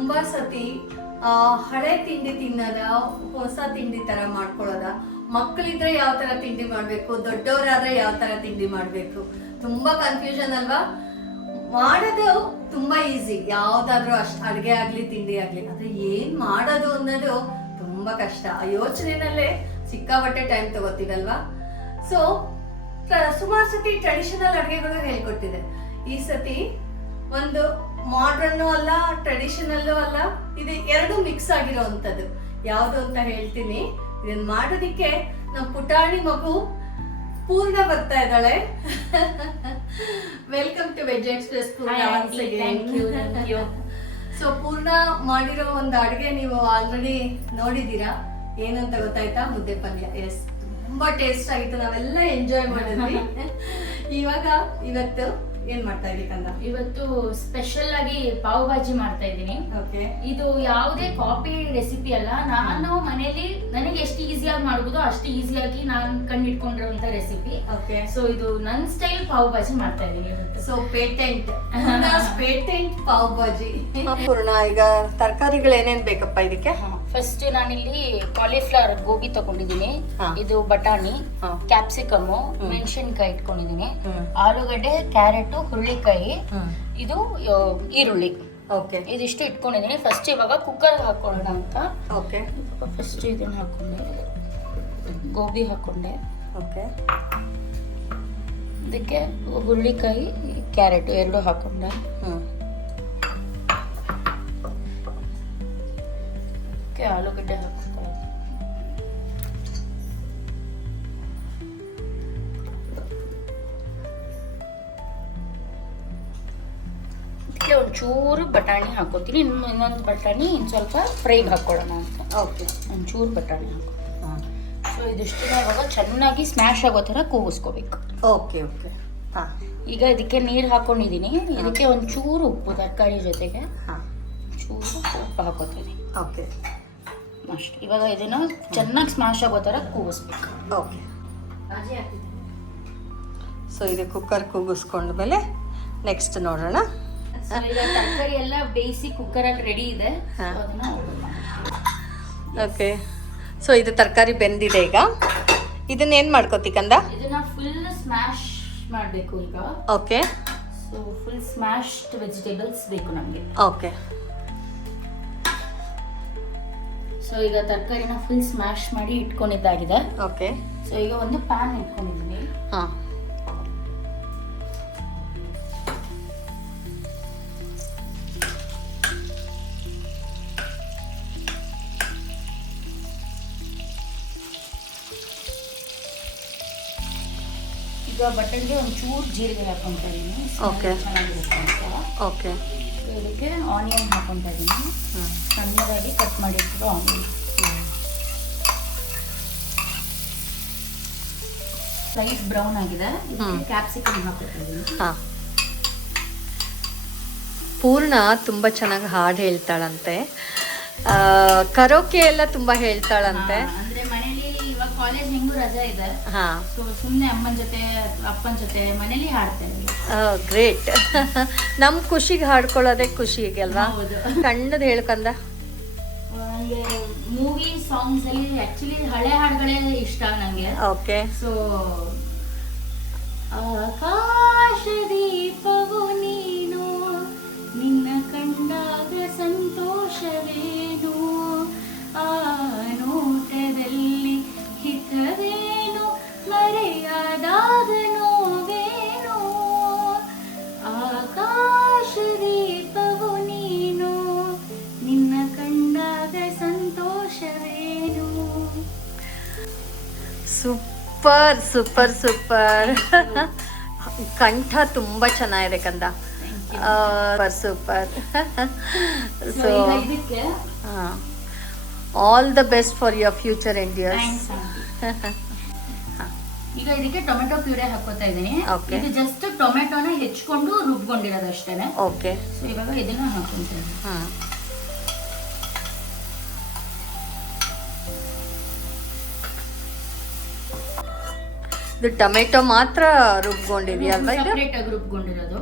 ತುಂಬಾ ಸತಿ ಹಳೆ ತಿಂಡಿ ತಿನ್ನೋದ, ಹೊಸ ತಿಂಡಿ ತರ ಮಾಡ್ಕೊಳ್ಳೋದ, ಮಕ್ಕಳಿದ್ರೆ ಯಾವ ತರ ತಿಂಡಿ ಮಾಡ್ಬೇಕು, ದೊಡ್ಡವರಾದ್ರೆ ಯಾವ ತರ ತಿಂಡಿ ಮಾಡ್ಬೇಕು, ತುಂಬಾ ಕನ್ಫ್ಯೂಷನ್ ಅಲ್ವಾ. ಮಾಡೋದು ತುಂಬಾ ಈಸಿ, ಯಾವ್ದಾದ್ರು ಅಡ್ಗೆ ಆಗ್ಲಿ ತಿಂಡಿ ಆಗ್ಲಿ, ಆದ್ರೆ ಏನ್ ಮಾಡೋದು ಅನ್ನೋದು ತುಂಬಾ ಕಷ್ಟ. ಆ ಯೋಚನೆನಲ್ಲೇ ಸಿಕ್ಕಾಪಟ್ಟೆ ಟೈಮ್ ತಗೋತೀವಲ್ವಾ. ಸೊ ಸುಮಾರು ಸತಿ ಟ್ರೆಡಿಷನಲ್ ಅಡ್ಗೆಗಳು ಹೇಳ್ಕೊಟ್ಟಿದೆ. ಈ ಸತಿ ಒಂದು ಮಾಡ್ರನ್ನು ಅಲ್ಲ, ಟ್ರೆಡಿಷನಲ್ಲು ಅಲ್ಲ, ಇದು ಎರಡು ಮಿಕ್ಸ್ ಆಗಿರೋವಂಥದ್ದು. ಯಾವುದು ಅಂತ ಹೇಳ್ತೀನಿ. ಇದನ್ನ ಮಾಡೋದಿಕ್ಕೆ ನಮ್ಮ ಪುಟಾಣಿ ಮಗು ಪೂರ್ಣ ಬರ್ತಾ ಇದ್ದಾಳೆ. ವೆಲ್ಕಮ್ ಟು ವೆಜ್ ಎಕ್ಸ್ಪ್ರೆಸ್ ಪೂರ್ಣ. ಸೊ ಪೂರ್ಣ ಮಾಡಿರೋ ಒಂದು ಅಡುಗೆ ನೀವು ಆಲ್ರೆಡಿ ನೋಡಿದ್ದೀರಾ. ಏನು ಅಂತ ಗೊತ್ತಾಯ್ತಾ? ಮುದ್ದೆ ಪಲ್ಯ. ಎಸ್, ತುಂಬಾ ಟೇಸ್ಟ್ ಆಗಿತ್ತು, ನಾವೆಲ್ಲ ಎಂಜಾಯ್ ಮಾಡಿದ್ವಿ. ಇವತ್ತು ಏನ್ ಮಾಡ್ತಾ ಇದೀಕಂದ? ಇವತ್ತು ಸ್ಪೆಷಲ್ ಆಗಿ ಪಾವ್ ಭಾಜಿ ಮಾಡ್ತಾ ಇದ್ದೀನಿ. ಇದು ಯಾವುದೇ ಕಾಪಿ ರೆಸಿಪಿ ಅಲ್ಲ, ನಾನು ಮನೇಲಿ ನನಗೆ ಎಷ್ಟು ಈಸಿಯಾಗಿ ಮಾಡ್ಬೋದು ಅಷ್ಟು ಈಸಿಯಾಗಿ ನಾನು ಕಂಡಿಟ್ಕೊಂಡಿರುವಂತ ರೆಸಿಪಿ. ಸೊ ಇದು ನನ್ನ ಸ್ಟೈಲ್ ಪಾವ್ ಭಾಜಿ ಮಾಡ್ತಾ ಇದ್ದೀನಿ ಇವತ್ತು. So patent pav bhaji. ಪೂರ್ಣ, ಈಗ ತರಕಾರಿಗಳು ಏನೇನ್ ಬೇಕಪ್ಪ ಇದಕ್ಕೆ? ಫಸ್ಟ್ ನಾನಿಲ್ಲಿ ಕಾಲಿಫ್ಲವರ್ ಗೋಬಿ ತಗೊಂಡಿದ್ದೀನಿ, ಇದು ಬಟಾಣಿ, ಕ್ಯಾಪ್ಸಿಕಮ್, ಮೆಣಸಿನ್ಕಾಯಿ ಇಟ್ಕೊಂಡಿದ್ದೀನಿ, ಆಲೂಗಡ್ಡೆ, ಕ್ಯಾರೆಟ್, ಹುರುಳಿಕಾಯಿ, ಇದು ಈರುಳ್ಳಿ, ಇದಿಷ್ಟು ಇಟ್ಕೊಂಡಿದ್ದೀನಿ. ಫಸ್ಟ್ ಇವಾಗ ಕುಕ್ಕರ್ ಹಾಕೊಳ್ಳೋಣ ಅಂತ. ಫಸ್ಟ್ ಇದನ್ನ ಹಾಕೊಂಡೆ, ಗೋಬಿ ಹಾಕೊಂಡೆ, ಇದಕ್ಕೆ ಹುರುಳಿಕಾಯಿ, ಕ್ಯಾರೆಟ್ ಎರಡು ಹಾಕೊಂಡೆ, ಆಲೂಗಡ್ಡೆ ಹಾಕ್ತಾ ಇದಕ್ಕೆ ಒಂಚೂರು ಬಟಾಣಿ ಹಾಕೋತೀನಿ. ಇನ್ನೊಂದು ಬಟಾಣಿ ಸ್ವಲ್ಪ ಫ್ರೈಗೆ ಹಾಕೊಳ್ಳೋಣ ಅಂತ. ಒಂಚೂರು ಬಟಾಣಿ ಹಾಕೋ. ಸೊ ಇದಿಷ್ಟು ಇವಾಗ ಚೆನ್ನಾಗಿ ಸ್ಮ್ಯಾಶ್ ಆಗೋ ಥರ ಕೂಗಿಸ್ಕೋಬೇಕು. ಈಗ ಇದಕ್ಕೆ ನೀರು ಹಾಕೊಂಡಿದ್ದೀನಿ. ಇದಕ್ಕೆ ಒಂಚೂರು ಉಪ್ಪು, ತರಕಾರಿ ಜೊತೆಗೆ ಚೂರು ಉಪ್ಪು ಹಾಕೋತೀನಿ ಅಷ್ಟೇ. ಇವಾಗ ಇದನ್ನ ಚೆನ್ನಾಗಿ ಸ್ಮ್ಯಾಶ್ ಆಗೋ ಥರ ಕೂಗಿಸ್ಬೇಕು. ಸೊ ಇದು ಕುಕ್ಕರ್ ಕೂಗಿಸ್ಕೊಂಡ್ಮೇಲೆ ನೆಕ್ಸ್ಟ್ ನೋಡೋಣ. ಈಗ ತರಕಾರಿ ಎಲ್ಲ ಬೇಯಿಸಿ ಕುಕ್ಕರಲ್ಲಿ ರೆಡಿ ಇದೆ. ಸೊ ಇದು ತರಕಾರಿ ಬೆಂದಿದೆ. ಈಗ ಇದನ್ನ ಏನ್ ಮಾಡ್ಕೋತಿ ಕಂದ? ಇದನ್ನ ಫುಲ್ ಸ್ಮ್ಯಾಶ್ ಮಾಡಬೇಕು ಈಗ. ಸೊ ಫುಲ್ ಸ್ಮ್ಯಾಶ್ಡ್ ವೆಜಿಟೇಬಲ್ಸ್ ಬೇಕು ನಮಗೆ. ಸೊ ಈಗ ತರಕಾರಿನ ಫುಲ್ ಸ್ಮ್ಯಾಶ್ ಮಾಡಿ ಇಟ್ಕೊಂಡಿದ್ದಾಗಿದೆ. ಸೊ ಈಗ ಒಂದು ಪ್ಯಾನ್ ಇಟ್ಕೊಂಡಿದ್ದೀನಿ. ಈಗ ಬಟನ್ಗೆ ಒಂಚೂರು ಜೀರಿಗೆ ಹಾಕೊಂತ ಇದ್ದೀನಿ. ಇದಕ್ಕೆ ಆನಿಯನ್ ಹಾಕೊಂತ ಇದ್ದೀನಿ, ಸಣ್ಣದಾಗಿ ಕಟ್ ಮಾಡಿಟ್ಟಿರೋ ಆನಿಯನ್. ಲೈಟ್ ಬ್ರೌನ್ ಆಗಿದೆ. ಕ್ಯಾಪ್ಸಿಕಮ್ ಹಾಕೋತಾ ಇದ್ದೀನಿ. ಪೂರ್ಣ ತುಂಬಾ ಚೆನ್ನಾಗಿ ಹಾಡು ಹೇಳ್ತಾಳಂತೆ, ಕರೋಕೆ ಎಲ್ಲ ತುಂಬಾ ಹೇಳ್ತಾಳಂತೆ. ಅಂದ್ರೆ ಮನೇಲಿ ಇವಾಗ ಕಾಲೇಜ್ ಹೆಂಗೂ ರಜಾ ಇದೆ, ಸೊ ಸುಮ್ಮನೆ ಅಮ್ಮನ ಜೊತೆ ಅಪ್ಪನ ಜೊತೆ ಮನೇಲಿ ಹಾಡ್ತಾ ಇದ್ದೀನಿ. ಗ್ರೇಟ್. ನಮ್ ಖುಷಿಗೆ ಹಾಡ್ಕೊಳ್ಳೋದೇ ಖುಷಿಗೆ ಅಲ್ವಾ. ಸಣ್ಣದು ಹೇಳ್ಕಂದ. ಮೂವಿ ಸಾಂಗ್ಸ್ ಅಲ್ಲಿ ಆಕ್ಚುಲಿ ಹಳೆ ಹಾಡುಗಳೇ ಇಷ್ಟ ನಂಗೆ. ಸೊ ಆಕಾಶ ದೀಪವು ನೀನು, ನಿನ್ನ ಕಂಡಾಗ ಸಂತೋಷವೇನು, ಆ ನೋಟದಲ್ಲಿ ಹಿತವೇನು, ಮರೆಯಾದಾಗ ನೋವೇನು, ಆಕಾಶ ದೀಪವು ನೀನು, ನಿನ್ನ ಕಂಡಾಗ ಸಂತೋಷವೇನು. Super super super. ಕಂಠ ತುಂಬಾ ಚೆನ್ನಾಗಿದೆ ಕಂದ. Super. So all the best for your future endeavours. ಈಗ ಇದಕ್ಕೆ ಟೊಮೆಟೊ ಪ್ಯೂರೆ ಹಾಕೋತಾ ಇದ್ದೀನಿ. ಇದು ಜಸ್ಟ್ ಟೊಮೆಟೊನ ಹೆಚ್ಕೊಂಡು ರುಬ್ಕೊಂಡಿರೋದು ಅಷ್ಟೇನೆ. ಸೊ ಇವಾಗ ಇದನ್ನ ಹಾಕೊಂತೀನಿ. ಇದು ಟೊಮೆಟೊ ಮಾತ್ರ ರುಬ್ಕೊಂಡಿದ್ಯಲ್ವಾ? ಇದು ಸಪರೇಟ್ ಆಗಿ ರುಬ್ಕೊಂಡಿರೋದು.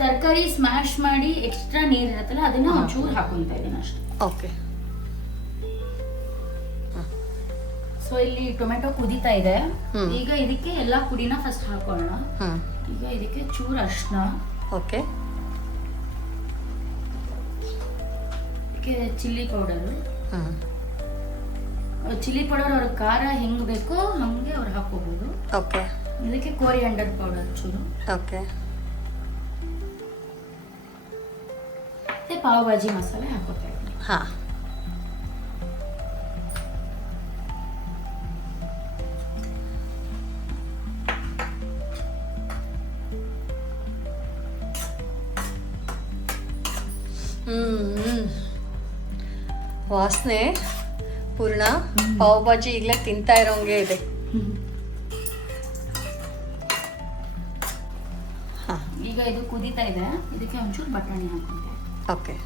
ತರಕಾರಿ ಸ್ಮ್ಯಾಶ್ ಮಾಡಿ ಎಕ್ಸ್ಟ್ರಾ ನೀರು ಇರುತ್ತಲ್ಲ ಅದನ್ನ ಒಂಚೂರು ಹಾಕೊಂತ ಇದ್ದೀನಿ ಅಷ್ಟೇ. ಓಕೆ. ಸೊ ಇಲ್ಲಿ ಟೊಮೆಟೊ ಕುದೀತಾ ಇದೆ. ಈಗ ಇದಕ್ಕೆ ಎಲ್ಲಾ ಪುಡಿನ ಫಸ್ಟ್ ಹಾಕೋಣ. ಈಗ ಇದಕ್ಕೆ ಚೂರು ಅರಿಶಿನ. ಓಕೆ. ಇದಕ್ಕೆ ಚಿಲ್ಲಿ ಪೌಡರ್. ಚಿಲ್ಲಿ ಪೌಡರ್ ಅವ್ರ ಖಾರ ಹೆಂಗ್ ಬೇಕೋ ಹಂಗೆ ಅವ್ರು ಹಾಕೋಬಹುದು. ಓಕೆ. ಇದಕ್ಕೆ ಕೋರಿಯಾಂಡರ್ ಪೌಡರ್ ಚೂರು. ಓಕೆ. ಮತ್ತೆ ಪಾವ್ ಭಾಜಿ ಮಸಾಲೆ ಹಾಕೋತಾ ಇದ್ದೀನಿ. ಹಾ. ವಾಸನೆ ಪೂರ್ಣ ಪಾವ್ ಭಾಜಿ ಈಗಲೇ ತಿಂತಾ ಇರೋಂಗೆ ಇದೆ. ಈಗ ಇದು ಕುದೀತಾ ಇದೆ. ಇದಕ್ಕೆ ಒಂಚೂರು ಬಟಾಣಿ ಹಾಕೊಂಡೆ. ಓಕೆ.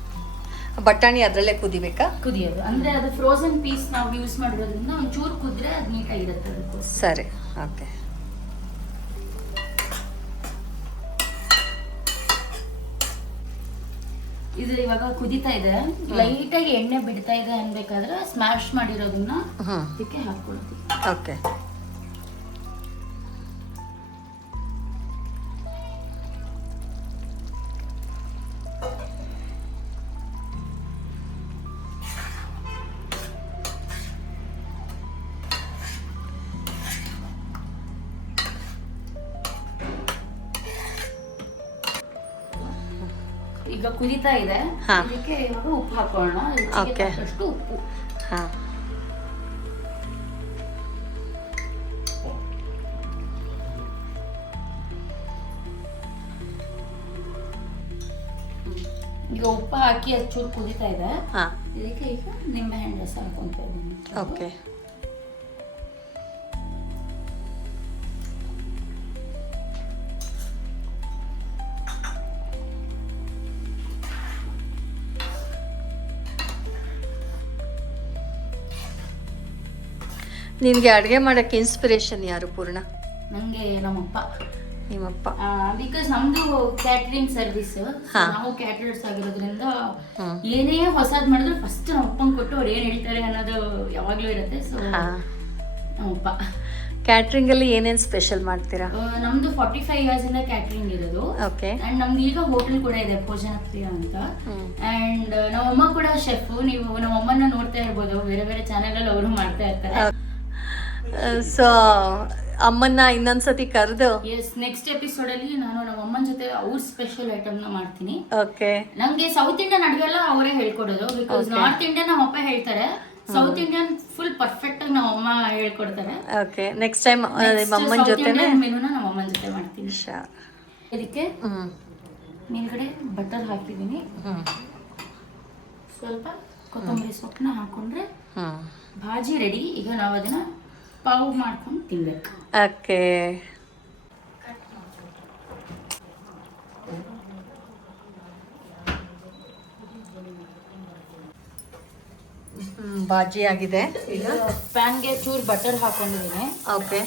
ಬಟಾಣಿ ಅದರಲ್ಲೇ ಕುದಿಬೇಕಾ? ಕುದಿಯೋದು ಅಂದ್ರೆ ಅದು ಫ್ರೋಸನ್ ಪೀಸ್ ನಾವು ಯೂಸ್ ಮಾಡಿರೋದ್ರಿಂದ ಒಂಚೂರು ಕುದ್ರೆ ಅದು ನೀಟಾಗಿರುತ್ತೆ ಅದಕ್ಕೂ. ಸರಿ. ಓಕೆ. ಇದು ಇವಾಗ ಕುದೀತಾ ಇದೆ. ಲೈಟ್ ಆಗಿ ಎಣ್ಣೆ ಬಿಡ್ತಾ ಇದೆ ಅನ್ಬೇಕಾದ್ರೆ ಸ್ಮ್ಯಾಶ್ ಮಾಡಿರೋದನ್ನ ಇದಕ್ಕೆ ಹಾಕೊಳ್ತೀವಿ. ಓಕೆ. ಈಗ ಕುದೀತಾ ಇದೆ. ಇದಕ್ಕೆ ಇವಾಗ ಉಪ್ಪು ಹಾಕೋಣ. ಅಷ್ಟು ಉಪ್ಪು. ಈಗ ಉಪ್ಪು ಹಾಕಿ ಅದು ಚೂರು ಕುದೀತಾ ಇದೆ. ಇದಕ್ಕೆ ಈಗ ನಿಂಬೆ ಹಣ್ಣು ರಸ ಹಾಕೊಂತ ಇದ್ದೀನಿ. ಓಕೆ. ನಿನಗೆ ಅಡುಗೆ ಮಾಡೋಕ್ಕೆ ಇನ್ಸ್ಪಿರೇಷನ್ ಯಾರು ಪೂರ್ಣ? ನನಗೆ ನಮ್ಮಪ್ಪ. ನಿಮ್ಮಪ್ಪ? ಬಿಕಾಸ್ ನಮ್ದು ಕ್ಯಾಟ್ರಿಂಗ್ ಸರ್ವಿಸ್. ನಾವು ಕ್ಯಾಟರರ್ಸ್ ಆಗಿರೋದ್ರಿಂದ ಏನೇ ಹೊಸದ್ ಮಾಡಿದ್ರು ಫಸ್ಟ್ ನಮ್ಮಪ್ಪಂಗೆ ಕೊಟ್ಟು ಅವ್ರು ಏನ್ ಹೇಳ್ತಾರೆ ಅನ್ನೋದು ಯಾವಾಗ್ಲೂ ಇರುತ್ತೆ. ಸೊ ನಮ್ಮಪ್ಪ. ಕ್ಯಾಟ್ರಿಂಗ್ ಅಲ್ಲಿ ಏನೇನ್ ಸ್ಪೆಷಲ್ ಮಾಡ್ತೀರಾ? ನಮ್ದು 45 years ಇಂದ ಕ್ಯಾಟ್ರಿಂಗ್ ಇರೋದು. ಓಕೆ. ಅಂಡ್ ನಮ್ದು ಈಗ ಹೋಟೆಲ್ ಕೂಡ ಇದೆ, ಭೋಜನ ಪ್ರಿಯ ಅಂತ. ಅಂಡ್ ನಮ್ಮಮ್ಮ ಕೂಡ ಶೆಫ್. ನೀವು ನಮ್ಮಮ್ಮನ ನೋಡ್ತಾ ಇರ್ಬೋದು, ಬೇರೆ ಬೇರೆ ಚಾನೆಲ್ ಅಲ್ಲಿ ಅವರು ಮಾಡ್ತಾ ಇರ್ತಾರೆ. ಸೊ ಅಮ್ಮನ್ನ ಇನ್ನೊಂದ್ಸತಿ ಕರೆದು ನೆಕ್ಸ್ಟ್ ಎಪಿಸೋಡ್ ಅಲ್ಲಿ ನಾನು ನಮ್ಮ ಅಮ್ಮನ ಜೊತೆ ಅವ್ರ ಸ್ಪೆಷಲ್ ಐಟಮ್ ನ ಮಾಡ್ತೀನಿ. ಓಕೆ. ನಂಗೆ ಸೌತ್ ಇಂಡಿಯನ್ ಅಡುಗೆ ಎಲ್ಲ ಅವರೇ ಹೇಳ್ಕೊಡೋದು. ಬಿಕಾಸ್ ನಾರ್ತ್ ಇಂಡಿಯನ್ ನಮ್ಮ ಅಪ್ಪ ಹೇಳ್ತಾರೆ, ಸೌತ್ ಇಂಡಿಯನ್ ಫುಲ್ ಪರ್ಫೆಕ್ಟ್ ಆಗಿ ನಮ್ಮ ಅಮ್ಮ ಹೇಳ್ಕೊಡ್ತಾರೆ. ಓಕೆ. ನೆಕ್ಸ್ಟ್ ಟೈಮ್ ಅಮ್ಮನ ಜೊತೆನೇ ಮೆನುನ ನಮ್ಮ ಅಮ್ಮನ ಜೊತೆ ಮಾಡ್ತೀನಿ. ಇದಕ್ಕೆ ಮೇಲ್ಗಡೆ ಬಟರ್ ಹಾಕಿದ್ದೀನಿ. ಸ್ವಲ್ಪ ಕೊತ್ತಂಬರಿ ಸೊಪ್ಪನ್ನ ಹಾಕೊಂಡ್ರೆ ಭಾಜಿ ರೆಡಿ. ಈಗ ನಾವು ಅದನ್ನ ಪಾವು ಮಾಡ್ಕೊಂಡು ತಿನ್ಬೇಕು. ಓಕೆ. ಬಾಜಿ ಆಗಿದೆ. ಈಗ ಪ್ಯಾನ್ಗೆ ಚೂರು ಬಟರ್ ಹಾಕೊಂಡಿದ್ದೀನಿ. ಓಕೆ.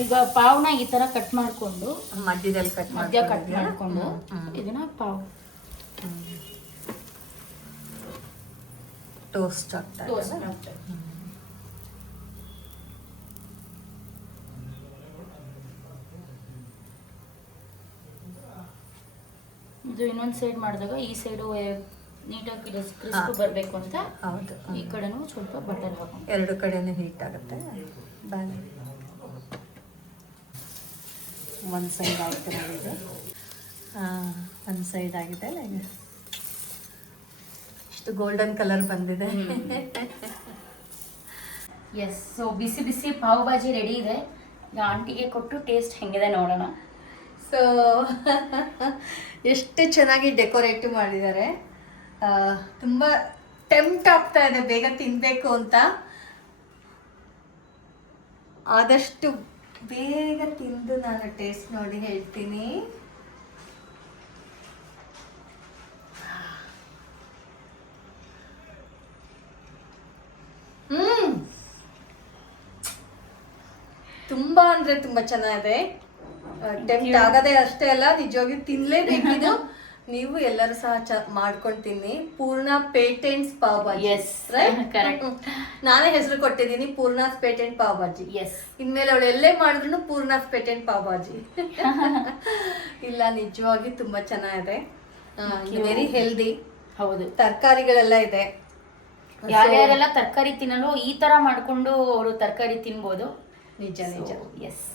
ಈಗ ಪಾವ್ನ ಈ ತರ ಕಟ್ ಮಾಡ್ಕೊಂಡು ಮಧ್ಯದಲ್ಲಿ ಕಟ್ ಮಾಡ್ಕೊಂಡು ಇದನ್ನ ಪಾವ್ ಟೋಸ್ಟ್ ಆಗ್ತಾ ಇದೆ. ಇದು ಇನ್ನೊಂದು ಸೈಡ್ ಮಾಡಿದಾಗ ಈ ಸೈಡು ನೀಟಾಗಿ ಕ್ರಿಸ್ಪ್ ಬರಬೇಕು ಅಂತ. ಹೌದು. ಈ ಕಡೆನೂ ಸ್ವಲ್ಪ ಬಟರ್ ಹಾಕೊಂಡು ಎರಡು ಕಡೆನೂ ಹೀಟ್ ಆಗುತ್ತೆ. ಒಂದು ಸೈಡ್ ಆಯ್ತು ಇದೆ. ಒಂದು ಸೈಡ್ ಆಗಿದೆ ಅಲ್ಲ, ಈಗ ಇಷ್ಟು ಗೋಲ್ಡನ್ ಕಲರ್ ಬಂದಿದೆ. ಎಸ್. ಸೊ ಬಿಸಿ ಬಿಸಿ ಪಾವ್ ಭಾಜಿ ರೆಡಿ ಇದೆ. ಈಗ ಆಂಟಿಗೆ ಕೊಟ್ಟು ಟೇಸ್ಟ್ ಹೆಂಗಿದೆ ನೋಡೋಣ. ಸೊ ಎಷ್ಟು ಚೆನ್ನಾಗಿ ಡೆಕೋರೇಟ್ ಮಾಡಿದ್ದಾರೆ. ತುಂಬ ಟೆಂಪ್ಟ್ ಆಗ್ತಾ ಇದೆ ಬೇಗ ತಿನ್ನಬೇಕು ಅಂತ. ಆದಷ್ಟು ಬೇಗ ತಿಂದು ನಾನು ಟೇಸ್ಟ್ ನೋಡಿ ಹೇಳ್ತೀನಿ. ತುಂಬ ಅಂದರೆ ತುಂಬ ಚೆನ್ನಾಗಿದೆ. ಟೆಂಪ್ಟ್ ಆಗದೆ ಅಷ್ಟೇ ಅಲ್ಲ, ನಿಜವಾಗಿ ತಿನ್ನಲೇಬೇಕಿದು. ನೀವು ಎಲ್ಲರೂ ಸಹ ಮಾಡ್ಕೊಂಡು ತಿನ್ನಿ. ಪೂರ್ಣ patents pav bhaji. Yes, correct. ನಾನೇ ಹೆಸರು ಕೊಟ್ಟಿದ್ದೀನಿ, ಪೂರ್ಣಾಸ್ ಪೇಟೆಂಟ್ ಪಾವ್ ಭಾಜಿ. ಎಸ್. ಇನ್ಮೇಲೆ ಅವಳು ಎಲ್ಲೇ ಮಾಡಿದ್ರು ಪೂರ್ಣಾಸ್ ಪೇಟೆಂಟ್ ಪಾವ್ ಭಾಜಿ. ಇಲ್ಲ, ನಿಜವಾಗಿ ತುಂಬಾ ಚೆನ್ನಾಗಿದೆ, ವೆರಿ ಹೆಲ್ದಿ. ಹೌದು, ತರಕಾರಿಗಳೆಲ್ಲ ಇದೆ. ಯಾರ್ಯಾರೆಲ್ಲ ತರಕಾರಿ ತಿನ್ನಲು ಈ ತರ ಮಾಡ್ಕೊಂಡು ಅವರು ತರಕಾರಿ ತಿನ್ಬೋದು. ನಿಜ ನಿಜ. S.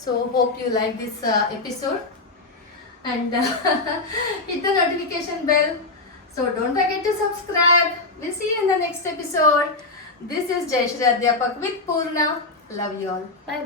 So hope you like this episode and hit the notification bell. So don't forget to subscribe. We'll see you in the next episode. This is Jayashree Adhyapak with Purna. Love you all. Bye.